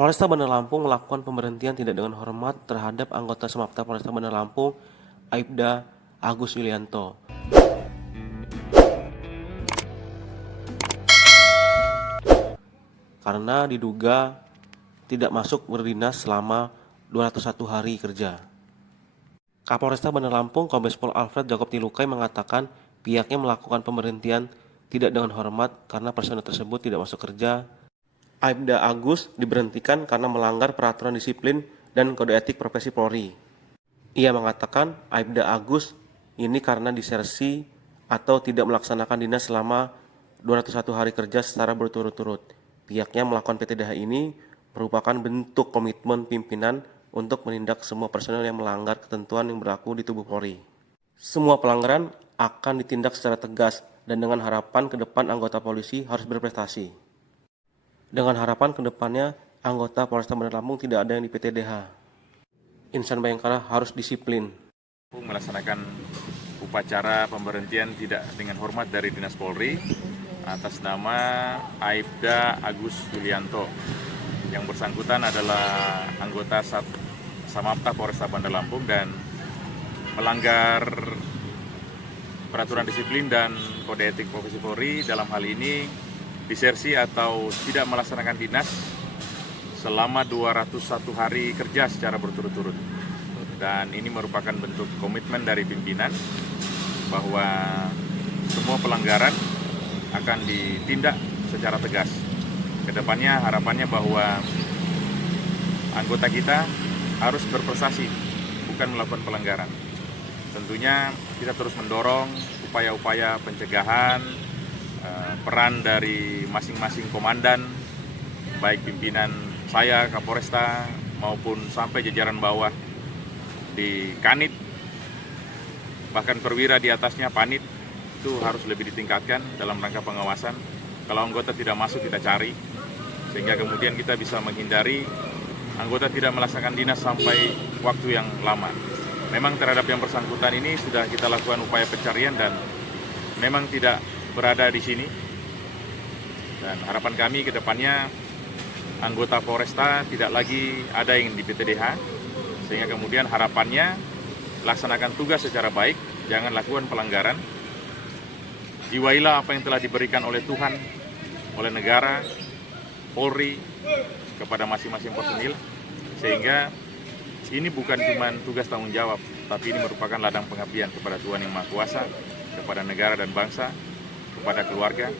Polresta Bandar Lampung melakukan pemberhentian tidak dengan hormat terhadap anggota Samapta Polresta Bandar Lampung, Aibda Agus Yulianto. Karena diduga tidak masuk berdinas selama 201 hari kerja. Kapolresta Bandar Lampung, Kombes Pol Alfred Jakob Tilukai mengatakan pihaknya melakukan pemberhentian tidak dengan hormat karena personel tersebut tidak masuk kerja. Aibda Agus diberhentikan karena melanggar peraturan disiplin dan kode etik profesi Polri. Ia mengatakan Aibda Agus ini karena disersi atau tidak melaksanakan dinas selama 201 hari kerja secara berturut-turut. Pihaknya melakukan PTDH ini merupakan bentuk komitmen pimpinan untuk menindak semua personel yang melanggar ketentuan yang berlaku di tubuh Polri. Semua pelanggaran akan ditindak secara tegas dan dengan harapan ke depan anggota polisi harus berprestasi. Dengan harapan ke depannya anggota Polresta Bandar Lampung tidak ada yang di PTDH. Insan Bayangkara harus disiplin. Melaksanakan upacara pemberhentian tidak dengan hormat dari Dinas Polri atas nama Aibda Agus Yulianto. Yang bersangkutan adalah anggota Samapta Polresta Bandar Lampung dan melanggar peraturan disiplin dan kode etik profesi Polri, dalam hal ini disersi atau tidak melaksanakan dinas selama 201 hari kerja secara berturut-turut. Dan ini merupakan bentuk komitmen dari pimpinan bahwa semua pelanggaran akan ditindak secara tegas. Kedepannya harapannya bahwa anggota kita harus berprestasi, bukan melakukan pelanggaran. Tentunya kita terus mendorong upaya-upaya pencegahan, peran dari masing-masing komandan, baik pimpinan saya, Kapolresta, maupun sampai jajaran bawah di Kanit, bahkan perwira di atasnya, Panit, itu harus lebih ditingkatkan dalam rangka pengawasan. Kalau anggota tidak masuk, kita cari, sehingga kemudian kita bisa menghindari anggota tidak melaksanakan dinas sampai waktu yang lama. Memang terhadap yang bersangkutan ini sudah kita lakukan upaya pencarian dan memang tidak berada di sini, dan harapan kami ke depannya anggota Polresta tidak lagi ada yang di PTDH, sehingga kemudian harapannya laksanakan tugas secara baik, jangan lakukan pelanggaran, jiwailah apa yang telah diberikan oleh Tuhan, oleh negara, Polri kepada masing-masing personil, sehingga ini bukan cuma tugas tanggung jawab, tapi ini merupakan ladang pengabdian kepada Tuhan Yang Maha Kuasa, kepada negara dan bangsa, kepada keluarga,